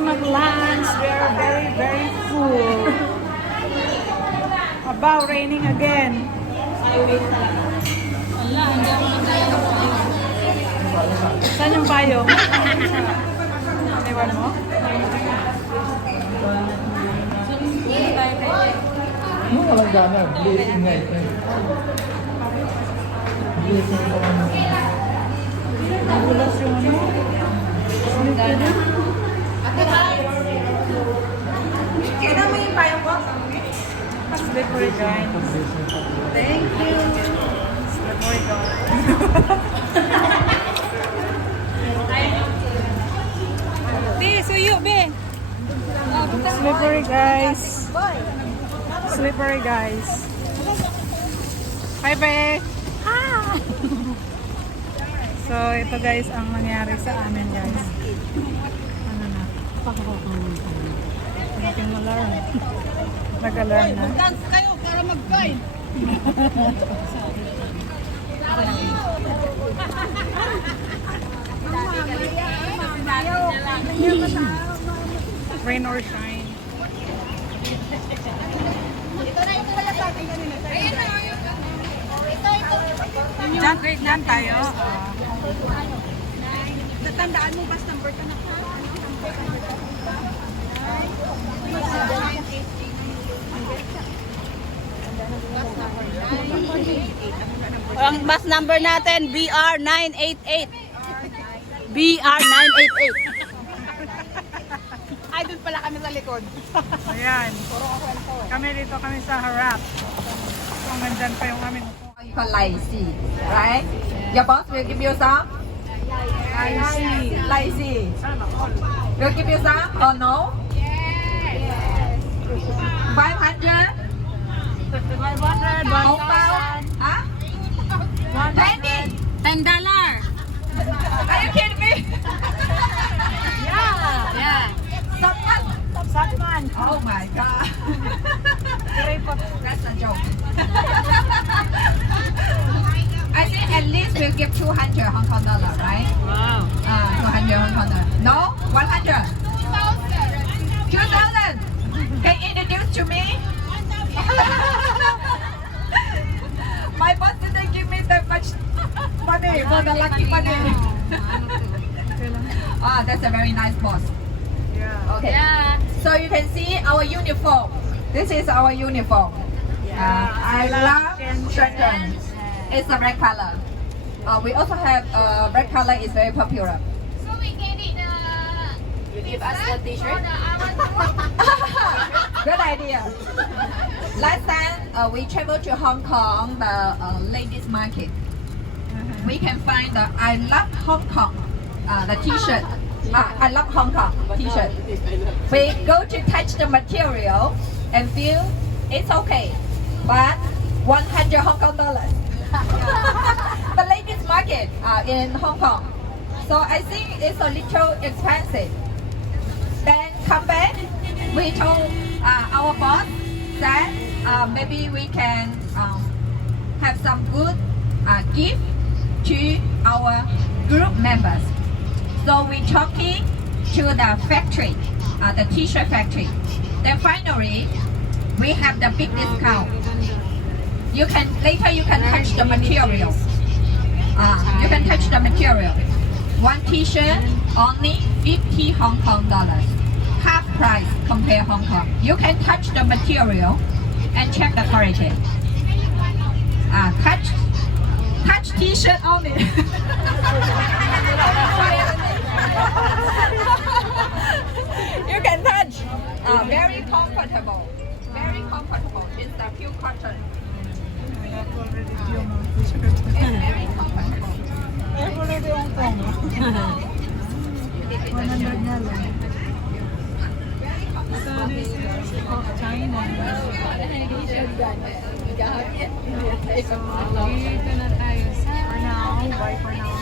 kami mag-lunch. We are very, very full. About raining again. Wala, hindi ako nagdala. Saan yung payong? Iwan mo? Ano walang gana? Blazing na ito. Blazing na ito. Nagulas yung ano? Kailan mo yung payong ko? Slippery guys. Thank you. Slippery guys. Be, suyo, be. Slippery guys. Slippery guys. Hi, be. Ah! So, ito guys ang nangyari sa amin guys. Ano na? Aking alarm. Nag-alarm na. Dance kayo para mag-join. Rain or shine. Diyan tayo. Tatandaan mo basta number ka na. Ang bus number natin, BR988. BR988. Ay, doon pala kami sa likod. Ayan. Kami dito kami sa harap. So, nandyan pa yung aming You can lazy, right? Your boss will give you some lazy. Will give you some or no? 500? 500, Hong Kong? Huh? 20? $10. Are you kidding me? Yeah. Someone? Satman. Oh my god. That's a joke. I think at least we'll give 200 Hong Kong dollar, right? Wow. 200 Hong Kong dollar. No? 100? 2,000? Can you introduce to me? My boss didn't give me that much money for the lucky money. That's a very nice boss. Yeah. Okay. Yeah. So you can see our uniform. This is our uniform. I love Shenzhen. It's a red color. We also have red color is very popular. So we can eat the. You give us the t-shirt? Good idea. Last time we traveled to Hong Kong, the ladies market. We can find the I love Hong Kong, the T-shirt. I love Hong Kong T-shirt. We go to touch the material and feel it's okay, but 100 Hong Kong dollars. The ladies market in Hong Kong. So I think it's a little expensive. Then come back, we told our boss that maybe we can have some good gift to our group members. So we talking to the factory, the T-shirt factory. Then finally, we have the big discount. You can later you can touch the material. You can touch the material. One T-shirt only 50 Hong Kong dollars. Half price compare Hong Kong. You can touch the material and check the quality. Touch T-shirt only. You can touch. Very comfortable. Very comfortable. It's a pure cotton. It's very comfortable. Ay, wala di Hong Kong. 100 na lang. So this is of China. So, dito na tayo sa... For now, bye for now.